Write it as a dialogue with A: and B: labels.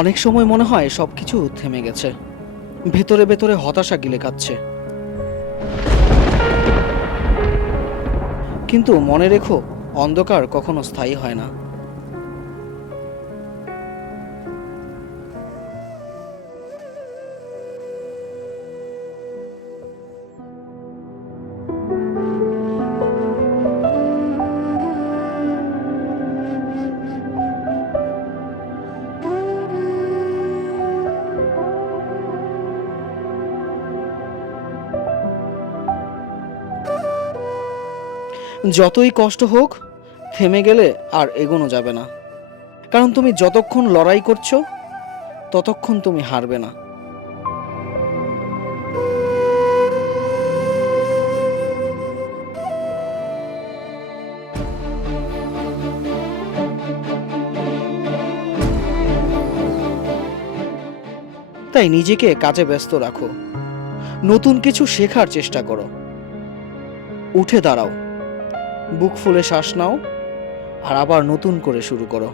A: অনেক সময় মনে হয় সব কিছু থেমে গেছে। ভেতরে ভেতরে হতাশা গিলে কাচ্ছে কিন্তু মনে রেখো, অন্ধকার কখনো স্থায়ী হয় না। যতই কষ্ট হোক, থেমে গেলে আর এগোনো যাবে না। কারণ তুমি যতক্ষণ লড়াই করছ, ততক্ষণ তুমি হারবে না। তাই নিজেকে কাজে ব্যস্ত রাখো। নতুন কিছু শেখার চেষ্টা করো। উঠে দাঁড়াও। বুক ফুলে শ্বাস নাও আর আবার নতুন করে শুরু করো।